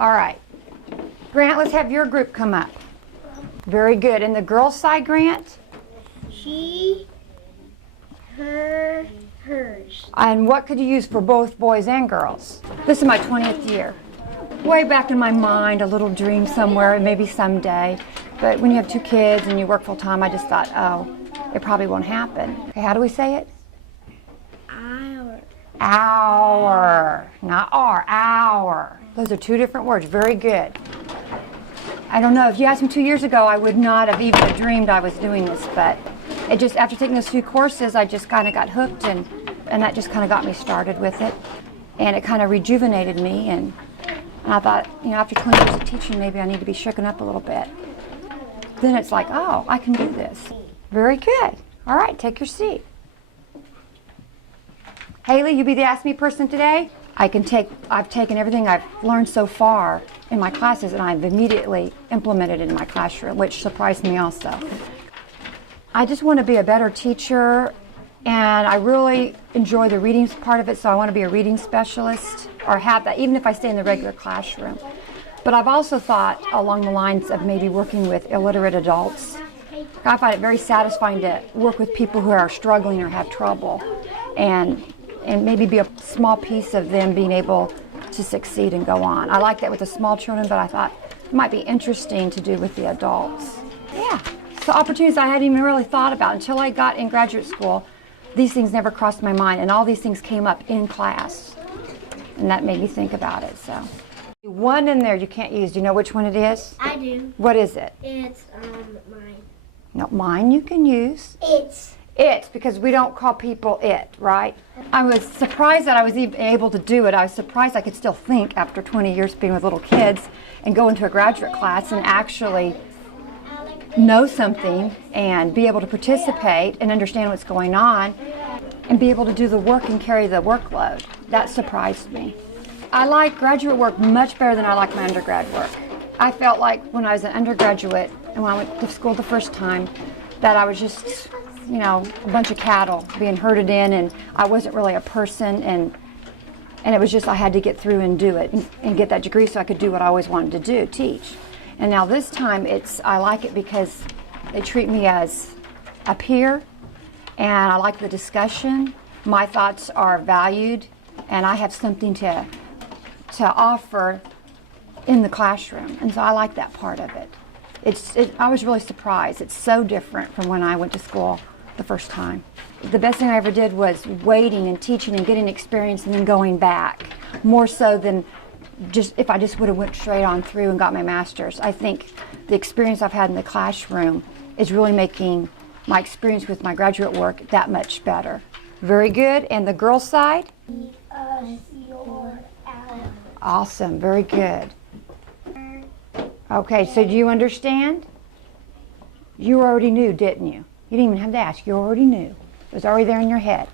All right. Grant, let's have your group come up. Very good. And the girls' side, Grant? She, her, hers. And what could you use for both boys and girls? This is my 20th year. Way back in my mind, a little dream somewhere, maybe someday. But when you have 2 kids and you work full time, I just thought, oh, it probably won't happen. Okay, how do we say it? Our. Our, not our, our. Those are 2 different words. Very good. I don't know, if you asked me 2 years ago, I would not have even dreamed I was doing this, but it just, after taking those few courses, I just kind of got hooked, and that just kind of got me started with it. And it kind of rejuvenated me, and I thought, you know, after 20 years of teaching, maybe I need to be shooken up a little bit. Then it's like, oh, I can do this. Very good. All right, take your seat. Haley, you be the Ask Me person today? I've taken everything I've learned so far in my classes and I've immediately implemented it in my classroom, which surprised me also. I just want to be a better teacher, and I really enjoy the reading part of it, so I want to be a reading specialist or have that, even if I stay in the regular classroom. But I've also thought along the lines of maybe working with illiterate adults. I find it very satisfying to work with people who are struggling or have trouble, and maybe be a small piece of them being able to succeed and go on. I like that with the small children, but I thought it might be interesting to do with the adults. Yeah, so opportunities I hadn't even really thought about until I got in graduate school. These things never crossed my mind, and all these things came up in class, and that made me think about it. So, one in there you can't use. Do you know which one it is? I do. What is it? It's mine. No, mine you can use. It's because we don't call people it, right? I was surprised that I was even able to do it. I was surprised I could still think after 20 years being with little kids and go into a graduate class and actually know something and be able to participate and understand what's going on and be able to do the work and carry the workload. That surprised me. I like graduate work much better than I like my undergrad work. I felt like when I was an undergraduate and when I went to school the first time that I was just, you know, a bunch of cattle being herded in, and I wasn't really a person, and it was just I had to get through and do it and get that degree so I could do what I always wanted to do, teach. And now this time I like it because they treat me as a peer, and I like the discussion. My thoughts are valued, and I have something to offer in the classroom, and so I like that part of it. I was really surprised. It's so different from when I went to school the first time. The best thing I ever did was waiting and teaching and getting experience and then going back, more so than just if I just would have went straight on through and got my master's. I think the experience I've had in the classroom is really making my experience with my graduate work that much better. Very good. And the girls' side? Awesome. Very good. Okay, so do you understand? You already knew, didn't you? You didn't even have to ask. You already knew. It was already there in your head.